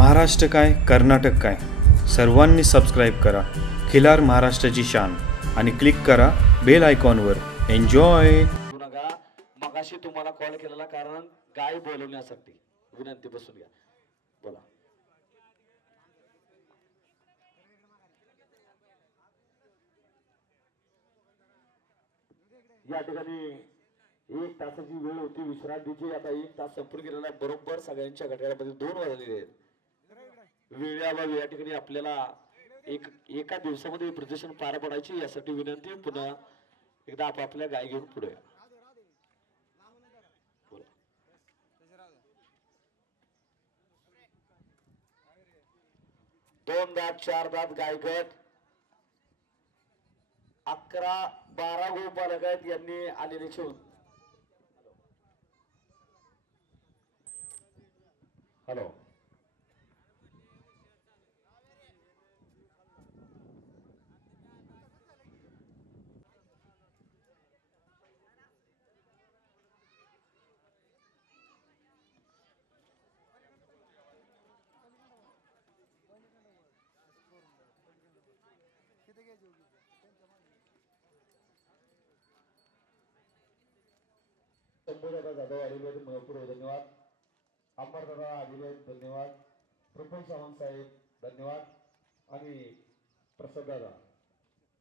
महाराष्ट्र काय कर्नाटक काय सर्वांनी सबस्क्राईब करा खिलार महाराष्ट्राची शान आणि क्लिक करा बेल आयकॉनवर. एन्जॉय. नका मगाशी तुम्हाला कॉल केलेला कारण गाय बोलवण्यासाठी. विनंती बसून घ्या. बोला. या ठिकाणी 1 तासाची वेळ होती विश्रांतीची. आता 1 तास संपून गेलेला आहे. बरोबर सगळ्यांच्या घड्याळामध्ये 2 वाजलेले आहेत. वेळेअभावी या ठिकाणी आपल्याला एका दिवसामध्ये प्रदर्शन पार पडायची यासाठी विनंती. पुन्हा एकदा आपापल्या गाय घेऊन पुढे. दोन दात 4 दात गायगट 11-12 गोपालक आहेत यांनी आलेले ठेवून. हॅलो. शंभूदादा जाधव आलेले आहेत. महपूर धन्यवाद. अंबरदादा आलेले आहेत. धन्यवाद. प्रफुल्ल सावंत साहेब धन्यवाद. आणि प्रसाद दादा.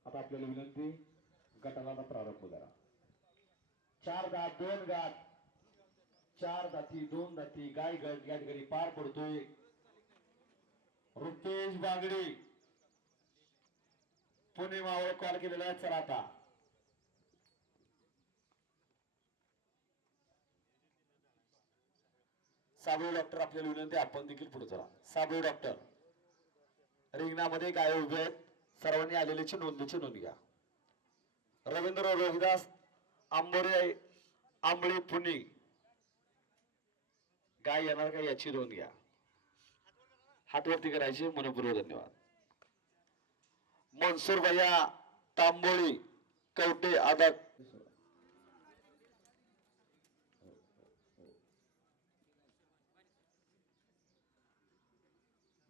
आता आपल्याला विनंती गटाला प्रारंभ करा. 4 दात 2 गात 4 दाती 2 दाती गाय गट या ठिकाणी पार पडतोय. रुपेश बागडे पुणे मावळ कॉल केलेला आहे. चला आता साबळे डॉक्टर आपल्याला विनंती आपण देखील पुढे चला. साबळे डॉक्टर रिंगणामध्ये गाय उभे आहेत. सर्वांनी आलेल्याची नोंद घ्या. रवींद्र रोहिदास आंबोरे आंबळे पुणे गाय येणार का याची नोंद घ्या. हातवरती करायची. मनपूर्वक धन्यवाद. मनसूर भैया तांबोळी कवटे आदक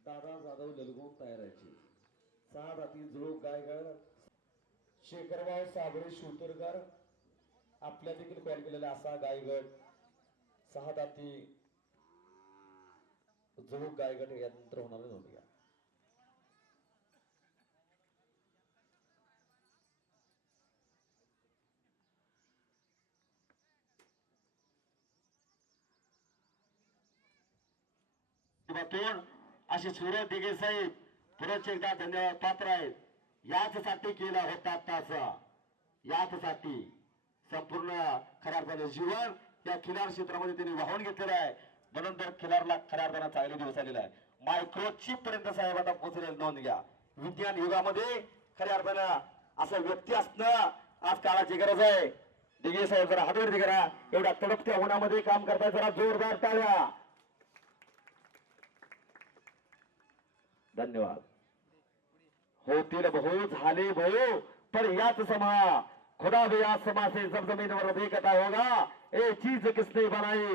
दादा जाधव ललगोम तयारायची. 6 दाती जुळूक गायगड शेखरभाऊ साबळे शिवतरकर आपल्या देखील कॉल केलेला असा गायगड 6 दाती जुळूक गायगड यानंतर होणार नोंद घ्या. असे सूरज दिघे साहेब परत एकदा धन्यवाद पात्र आहेत. याचसाठी केला होता तासा. याचसाठी संपूर्ण खऱ्या अर्थाने जीवन या खिलार क्षेत्रामध्ये त्यांनी वाहून घेतलेलं आहे. म्हणून तर खिलारला खऱ्या अर्थाने चांगले दिवस आलेला आहे. मायक्रोचिप पर्यंत साहेब आता पोहोचलेलं नोंद घ्या. विज्ञान युगामध्ये खऱ्या अर्थानं असं व्यक्ती असणं आज काळाची गरज आहे. दिघे साहेब जरा हातवरती करा. एवढ्या तडपत्या उन्हामध्ये काम करताय. जरा जोरदार टाळ्या. धन्यवाद. होतील बहु झाले बहु पर याच समा खुदा भी आज समा से जब जमीन वर देखता होगा ए चीज किसने बनाई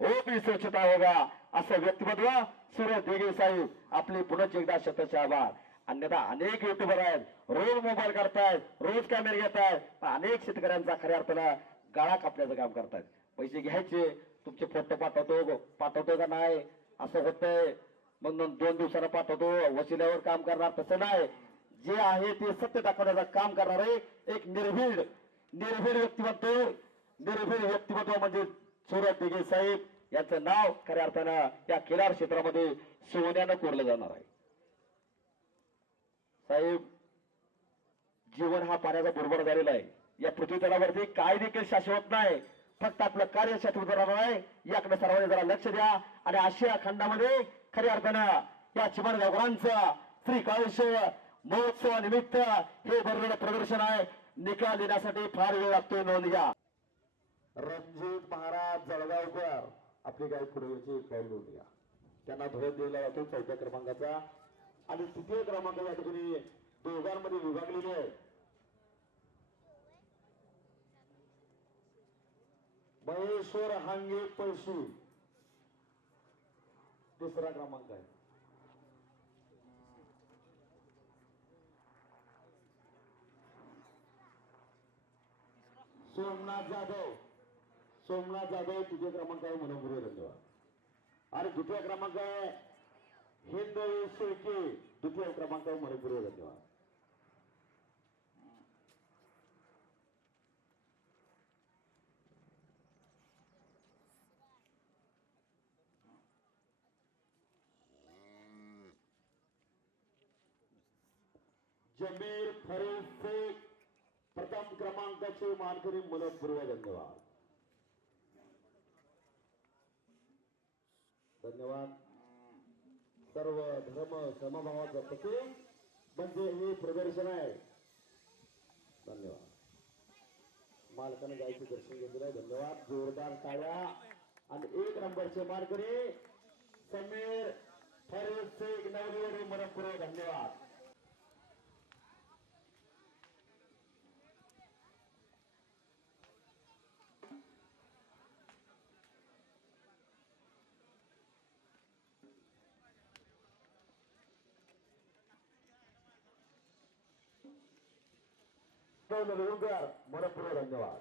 वो भी सोचता होगा. असं व्यक्तिमत्व सूरज दिघे साहेब आपले पुन्हा एकदा शतश आभार. अन्यथा अनेक युट्यूबर आहेत. रोज मोबाईल करतायत. रोज कॅमेरे घेतायत. अनेक शेतकऱ्यांचा खऱ्या अर्थानं गाळा कापण्याचं काम करतायत. पैसे घ्यायचे. तुमचे फोटो पाठवतो का नाही असं होतंय. मग 2 दिवसांना पाठवतो वशिल्यावर काम करणार तसं नाही. जे आहे ते सत्य दाखवण्याचं काम करणारे एक निर्भीड व्यक्तिमत्व म्हणजे सूरज दिघे साहेब याचं नाव खऱ्या अर्थानं या खिलार क्षेत्रामध्ये सोन्यानं कोरलं जाणार आहे. साहेब जीवन हा पाण्याचा बुडबुड झालेला आहे. या पृथ्वी तलावरती काय देखील शाश्वत नाही. फक्त आपलं कार्य शाश्वत राहणार आहे. याकडे सर्वांनी जरा लक्ष द्या. आणि आशिया खंडामध्ये खऱ्या अर्थानं या चिमण गावकरांचं श्री काळेश्वर महोत्सवानिमित्त हे भरलेलं प्रदर्शन आहे. निकाल देण्यासाठी फार वेळ लागतोय. नोंद घ्या. रणजित महाराज जळगावकर आपली काही पुढे पाऊल नोंद घ्या. त्यांना ध्वज दिला जातो 4थ्या क्रमांकाचा. आणि 3य क्रमांक या ठिकाणी दोघांमध्ये विभागलेले आहे. महेश्वर हांगे पैशी 3रा क्रमांक आहे. सोमनाथ जाधव तृतीय क्रमांकावर मनोपूर्वक धन्यवाद आणि द्वितीय क्रमांक आहे हिंदवी शेळके द्वितीय क्रमांकावर मनोपूर्वक धन्यवाद जमीर फरीद शेख प्रथम क्रमांकाचे मानकरी मनोपूर्वक धन्यवाद धन्यवाद सर्व धर्म समभावाचं प्रतीक म्हणजे हे प्रदर्शन आहे धन्यवाद मालकाने गायचे दर्शन घेतलं धन्यवाद जोरदार टाळ्या आणि एक नंबरचे मानकरी समीर फरीद शेख नवनिर्माण मनोपूर्वक धन्यवाद मनपूर्वक धन्यवाद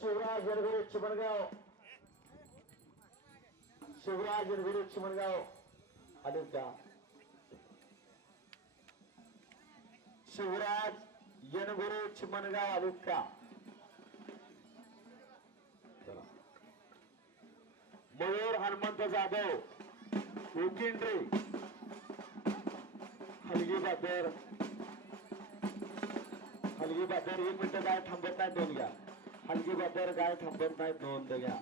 शिवराज यरगुडे चिमणगाव आदित्य शिवराज यनगुरे चिमणगाव आदित्य मयूर हनुमंत जाधव उकिंड्री हलगी बादर 1 मिनिट गाय थांबत नाही दोन घ्या हलगी बादर गाय थांबत नाही दोन घ्या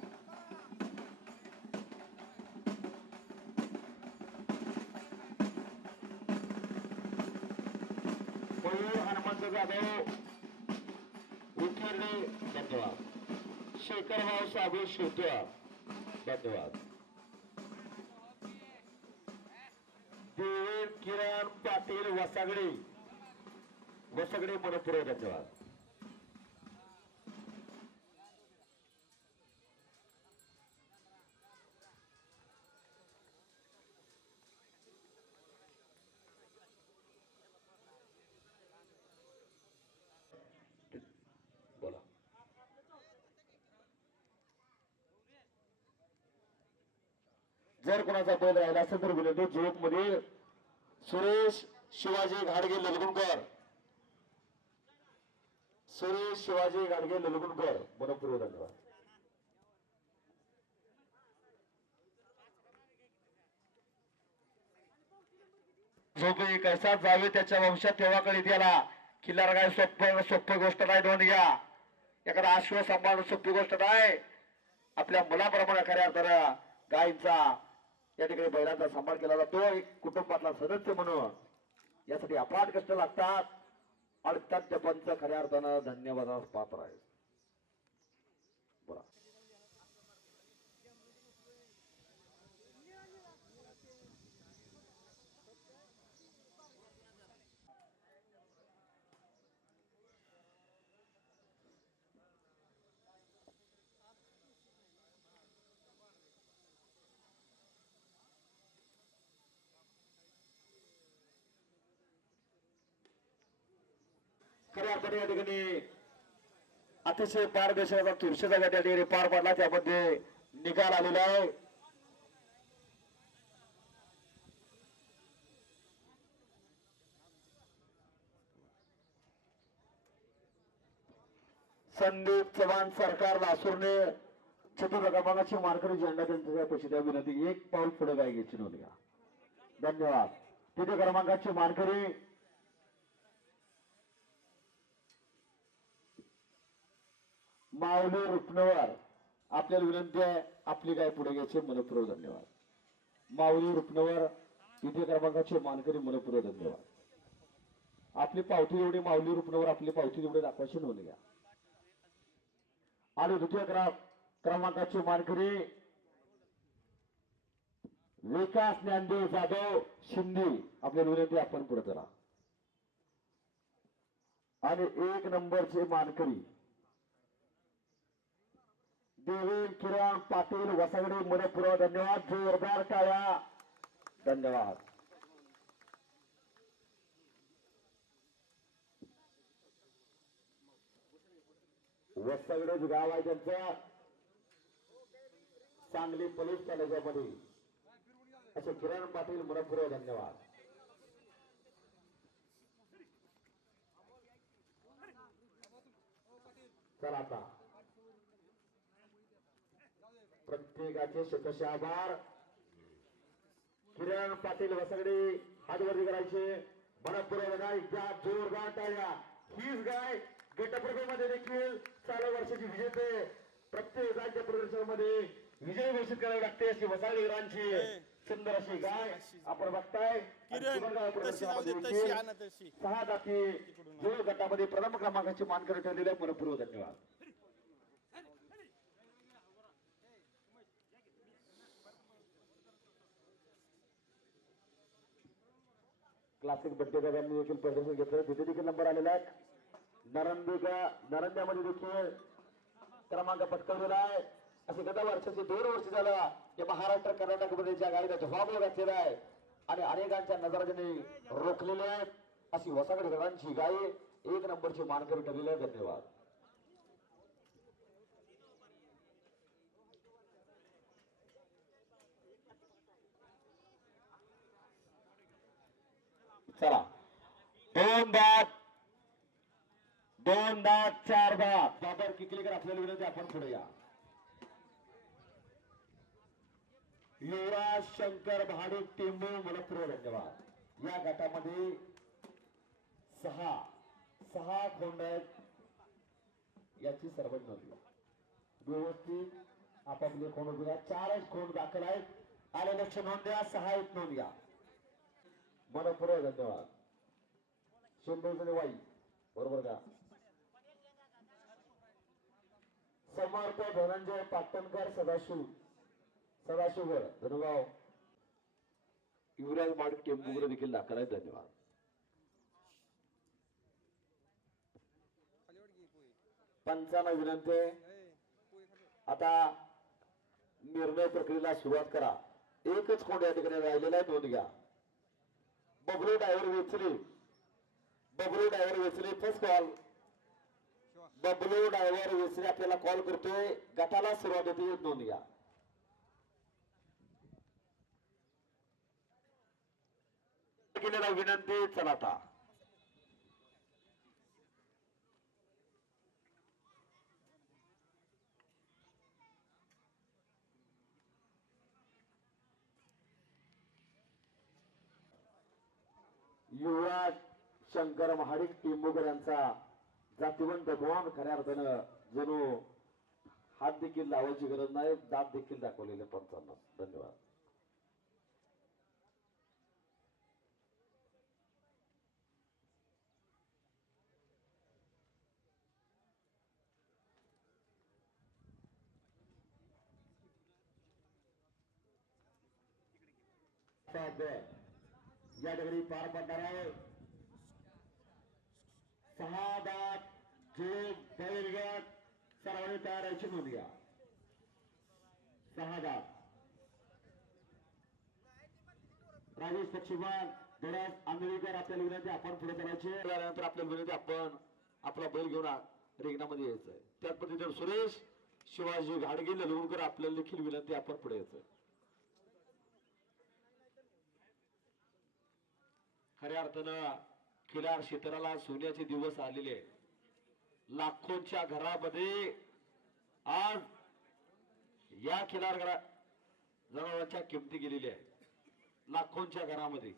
मयूर हनुमंत जाधव उकिंड्री धन्यवाद शेखरभाऊ साबळे शिवत्या धन्यवाद देवेंद्र किरण पाटील वसागडे मनपूर्वक धन्यवाद बोला जर कोणाचा बैल राहिला असेल तर विनंती जोक मध्ये सुरेश शिवाजी घाडगे ललगुणकर मनपूर्वक धन्यवाद झोपे कैसा जावे त्याच्या वंशात तेव्हाकडे त्याला किल्लार काय सोप्प गोष्ट नाही दोन घ्या एखादा आश्व सांभाळणं सोपी गोष्ट नाही आपल्या मुलाप्रमाणे खऱ्या अर्थानं गायींचा या ठिकाणी बैलांचा सांभाळ केला जातो एक कुटुंबातला सदस्य म्हणून यासाठी अफाट कष्ट लागतात आणि त्यात पंच खऱ्या अर्थानं धन्यवादास पात्र आहे बोला खऱ्या अर्थाने या ठिकाणी अतिशय पारदर्शकाचा चुरशीचा गट या ठिकाणी पार पडला त्यामध्ये निकाल आलेला आहे संदीप चव्हाण सरकार लासूरने चतुर्थ क्रमांकाची मानकरी झेंडा त्यांच्या पैसे द्या विनंती एक पाऊल पुढे गाय घ्यायची नोंद घ्या धन्यवाद तृतीय क्रमांकाची मानकरी माऊली रुपनवर आपल्याला विनंती आहे आपली गाय पुढे घ्यायचे मनपूर्वक धन्यवाद माऊली रुपनवर द्वितीय क्रमांकाचे मानकरी मनपूर्वक धन्यवाद आपली पावती एवढी माऊली रुपनवर आपली पावती एवढी दाखवायची नोंद घ्या आणि द्वितीय क्रमांकाची मानकरी विकास ज्ञानदेव जाधव शिंदे आपल्याला विनंती आपण पुढे करा आणि 1 नंबरचे मानकरी देवेंद्र किरण पाटील वसागडे मनपूर्वक धन्यवाद जोरदार टाळ्या धन्यवाद वसगडेच गाव आहे त्यांचं, सांगली पोलीस कॉलेजामध्ये. असे किरण पाटील मनपूर्वक धन्यवाद. चला आता प्रत्येकाचे शतश आभार. किरण पाटील वसगडे हातवरती करायचे मनपूर्वक. एकदा जोरदार टाळ्या. हीच गाय गटप्रदेशामध्ये देखील चालू वर्षाची विजेते. प्रत्येक राज्य प्रदर्शनामध्ये विजय घोषित करावी लागते अशी वसाळीकरांची सुंदर अशी गाय आपण बघताय. सहा जाती जो गटामध्ये प्रथम क्रमांकाची मानकरी ठरलेले मनपूर्वक धन्यवाद. क्लासिक बड्डेदारांनी देखील प्रदर्शन घेतलं. तिथे देखील नंबर आलेला आहे. नरंद्यामध्ये देखील क्रमांक पटकावलेला आहे. असे गत वर्षाचे 2 वर्ष झालं या महाराष्ट्र कर्नाटक मध्ये ज्या गाडीला जबाब घातलेला आहे आणि अनेकांच्या नजरा त्यांनी रोखलेले आहेत अशी वसागड गडांची गाय 1 नंबरची मानकरी ठरलेली आहे. धन्यवाद. चला 2 दात 4 दात बाबर किकलीकर आपल्याला विनंती आपण पुढे या. युवराज शंकर भाडुक टेंबू मनपूर्वक धन्यवाद. या गटामध्ये 6 खोंड आहेत याची सर्व नोंद व्यवस्थित आपापले खोंड उभे. 4च खोंड दाखल आहेत. आले लक्ष नोंद द्या. 6 आहेत नोंद घ्या. मनपूर्वक धन्यवाद. शिंदे वाई बरोबर का. समर्थ धनंजय पाटणकर सदाशिवगड धनुगाव युवराज माडक टेंबूकडे देखील दाखल आहे. धन्यवाद. पंचांना विनंती आता निर्णय प्रक्रियेला सुरुवात करा. एकच खोंड या ठिकाणी राहिलेला आहे. नोंद घ्या. बबलू ड्रायव्हर वेचले फर्स्ट कॉल. बबलू ड्रायव्हर वेचले आपल्याला कॉल करतोय. गटाला सुरुवात होती. नोंद घ्या. विनंती. चला आता युवराज शंकर महाडिक टेंबूकर यांचा जातीवंत भवन खऱ्या अर्थानं जणू हात देखील लावायची गरज नाही. दात देखील दाखवलेले पंचांना. धन्यवाद. या ठिकाणी पार पडणार आहे. 6 दात जो बैलगाड सर्वांनी तयार आहे. नोंद घ्या. 6 दात राजेश पक्षीमान धोडास आंबेडकर आपल्याला विनंती आपण पुढे करायचे. त्यानंतर आपल्याला विनंती आपण आपला बैल घेऊन रिंगणामध्ये यायचं आहे. त्याच पद्धतीने सुरेश शिवाजी घाडगे ललवणकर आपल्याला देखील विनंती आपण पुढे यायचं. खऱ्या अर्थानं खिलार क्षेत्राला सोन्याचे दिवस आलेले. लाखोंच्या घरामध्ये आज या खिलार जनावरांच्या किमती गेलेल्या आहेत. लाखोंच्या घरामध्ये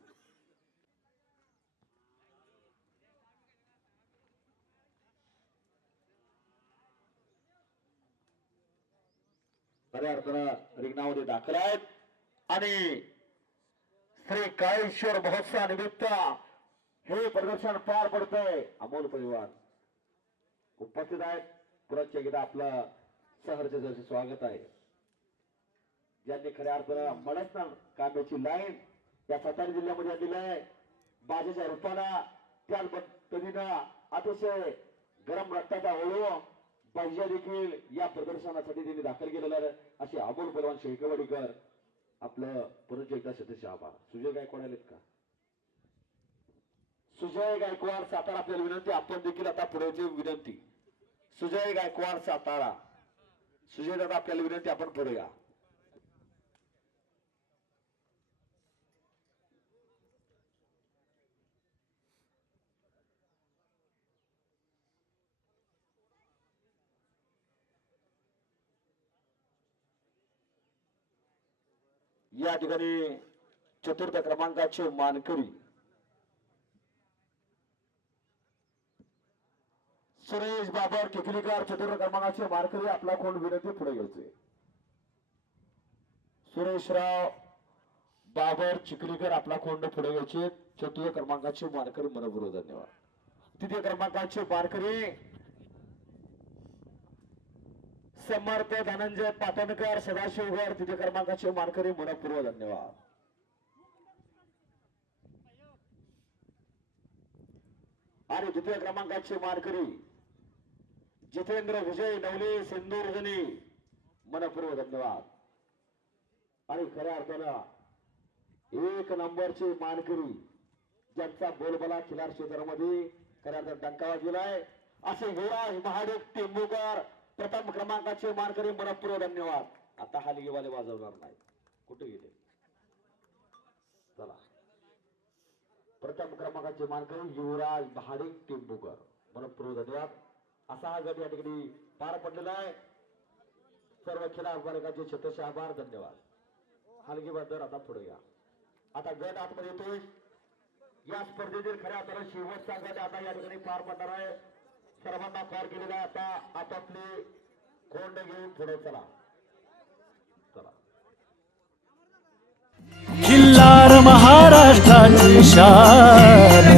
खऱ्या अर्थानं रिंगणामध्ये दाखल आहेत आणि श्री काळेश्वर महोत्सवानिमित्त हे प्रदर्शन पार पडतंय. अमोल परिवार उपस्थित आहेत. पुरच एकदा आपलं सहर्ष स्वागत आहे. ज्यांनी खऱ्या अर्थानं मडसना कांद्याची लाईन या सातारा जिल्ह्यामध्ये आलेली आहे बाजेच्या रूपाला. त्याच पद्धतीनं अतिशय गरम रक्ताचा ओळू बाजा देखील या प्रदर्शनासाठी त्यांनी दाखल केलेला आहे. असे अमोल परिवार शेळकेवाडीकर आपलं पुरुष एकदा सदस्य आभार. सुजय गायकवाड आलेत का. सुजय गायकवाड सातारा आपल्याला विनंती. आपण देखील आता पुढे विनंती. सुजय गायकवाड सातारा. सुजय दादा आपल्याला विनंती, आपण पुढे या. या ठिकाणी चतुर्थ क्रमांकाचे मानकरी सुरेश बाबर किकलीकर, चतुर्थ क्रमांकाचे मानकरी. आपला कोण विनंती पुढे घ्यायचे. सुरेशराव बाबर चिखलीकर, आपला कोंड पुढे घ्यायचे. चतुर्थ क्रमांकाचे मानकरी, मनपूर्वक धन्यवाद. तृतीय क्रमांकाचे मानकरी समर्थ धनंजय पाटणकर सदाशिवगड, तृतीय क्रमांकाचे मानकरी, मनपूर्वक धन्यवाद. आणि द्वितीय क्रमांकाचे मानकरी जितेंद्र विजय नवले सिंदूरजनी, मनपूर्वक धन्यवाद. आणि खऱ्या अर्थानं एक नंबरचे मानकरी ज्यांचा बोलबाला खिलार क्षेत्रामध्ये खऱ्या अर्थात डंका वाजविलाय असे युवराज महाडिक टेंबूकर, प्रथम क्रमांकाचे मानकरी, मनपूर्वक धन्यवाद. आता हा लिगेवाले वाजवणार नाही, कुठे गेले. चला, प्रथम क्रमांकाचे मानकरी युवराज महाडिक टेंबूकर, मनपूर्वक धन्यवाद. असा हा गट या ठिकाणी पार पडलेला आहे. सर्व खिलार मालकांचे छत्रशे आभार, धन्यवाद. हलगी बंदर आता पुढे या. आता गट आतमध्ये येतोय. या स्पर्धेतील खऱ्या अर्थानं शेवटचा गट आता या ठिकाणी पार पडणार आहे. सर्वांना पार केलेला आहे. आता आपापले कोंड घेऊन पुढे चला. चला, खिल्लार महाराष्ट्राची शान.